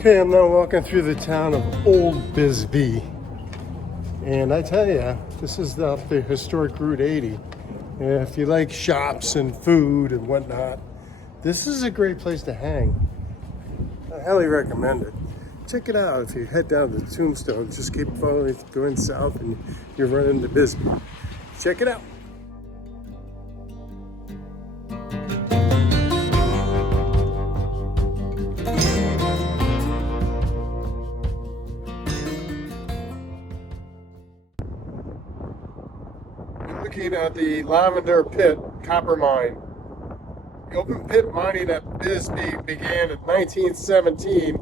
Okay, I'm now walking through the town of Old Bisbee. And I tell you, this is off the historic Route 80. And if you like shops and food and whatnot, this is a great place to hang. I highly recommend it. Check it out. If you head down to Tombstone, just keep following, going south, and you run into Bisbee. Check it out. Looking at the Lavender Pit copper mine. The open pit mining at Bisbee began in 1917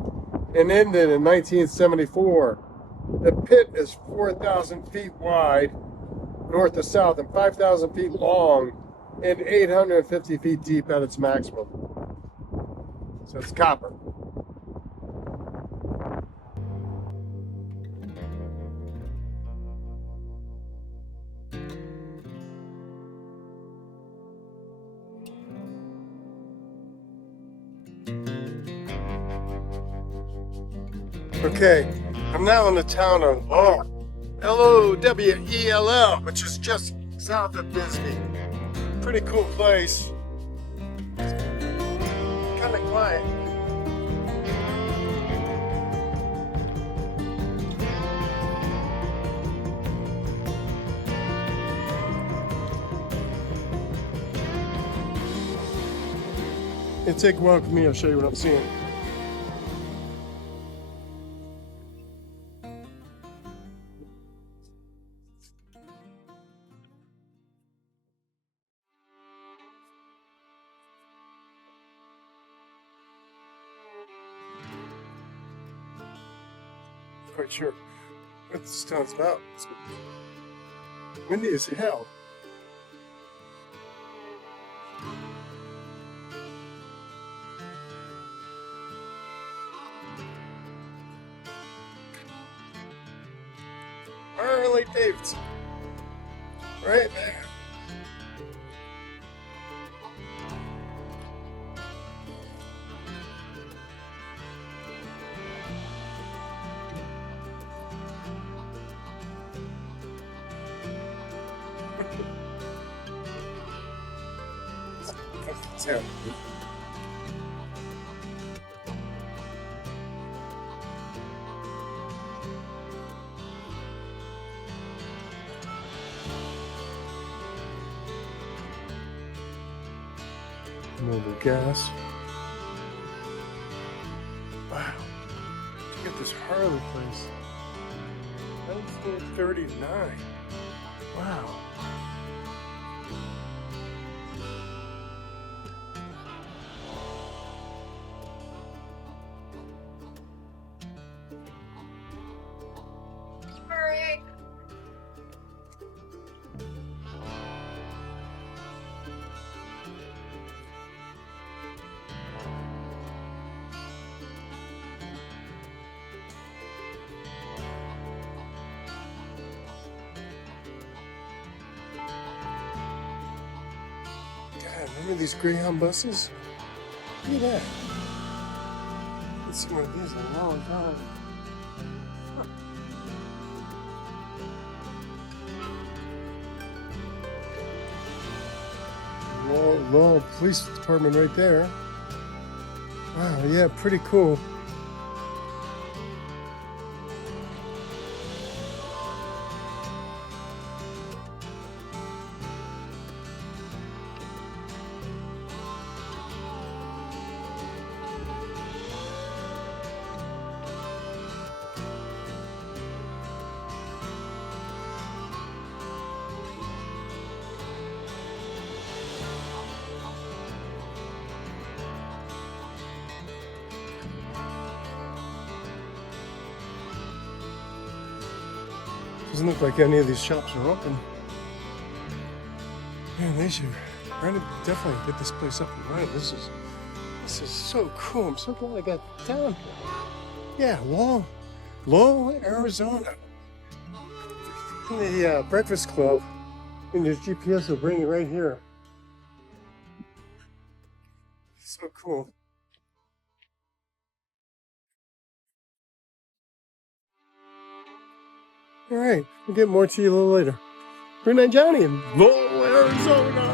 and ended in 1974. The pit is 4,000 feet wide, north to south, and 5,000 feet long, and 850 feet deep at its maximum. So it's copper. Okay, I'm now in the town of Lowell, which is just south of Bisbee. Pretty cool place. Kind of quiet. Take a walk with me, I'll show you what I'm seeing. Quite sure what this town's about. It's windy as hell. Harley Davidson. Right there. Yeah. More gas. Wow. Look at this Harley place. 1939. Wow. God, remember these Greyhound buses? Look at that. Let's see one of these in a long time. Lowell Police Department right there. Wow, yeah, pretty cool. Doesn't look like any of these shops are open. Man, they should definitely get this place up and running. This is so cool. I'm so glad I got down here. Yeah, Lowell, Arizona. In the Breakfast Club, and your GPS will bring you right here. So cool. All right, we'll get more to you a little later. Good night, Johnny, in Lowell, Arizona.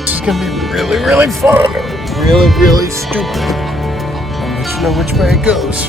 It's gonna be really, really fun. Really, really stupid. I'll let you know which way it goes.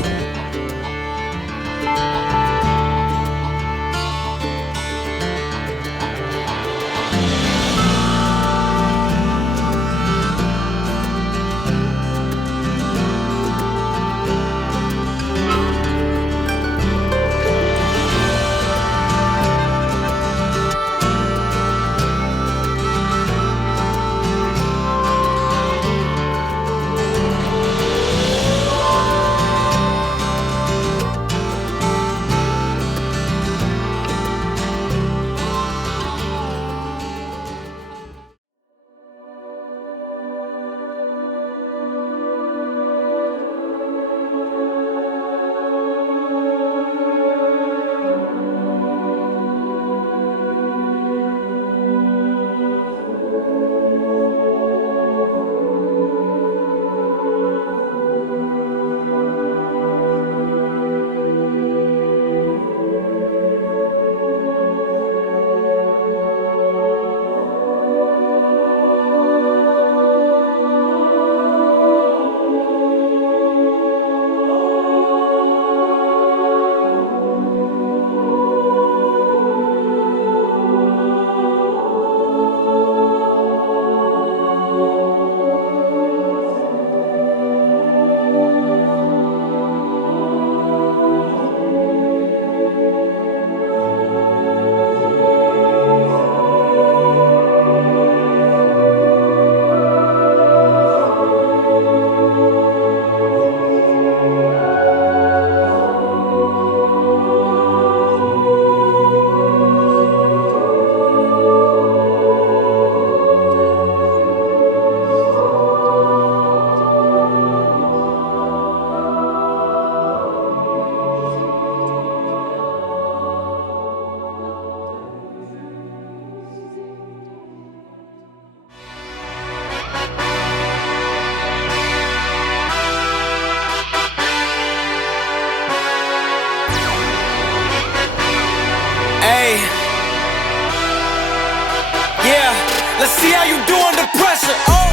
Let's see how you do under pressure. Oh,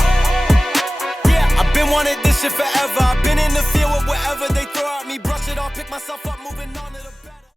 yeah, I've been wanting this shit forever. I've been in the field with whatever they throw at me. Brush it off, pick myself up, moving on to the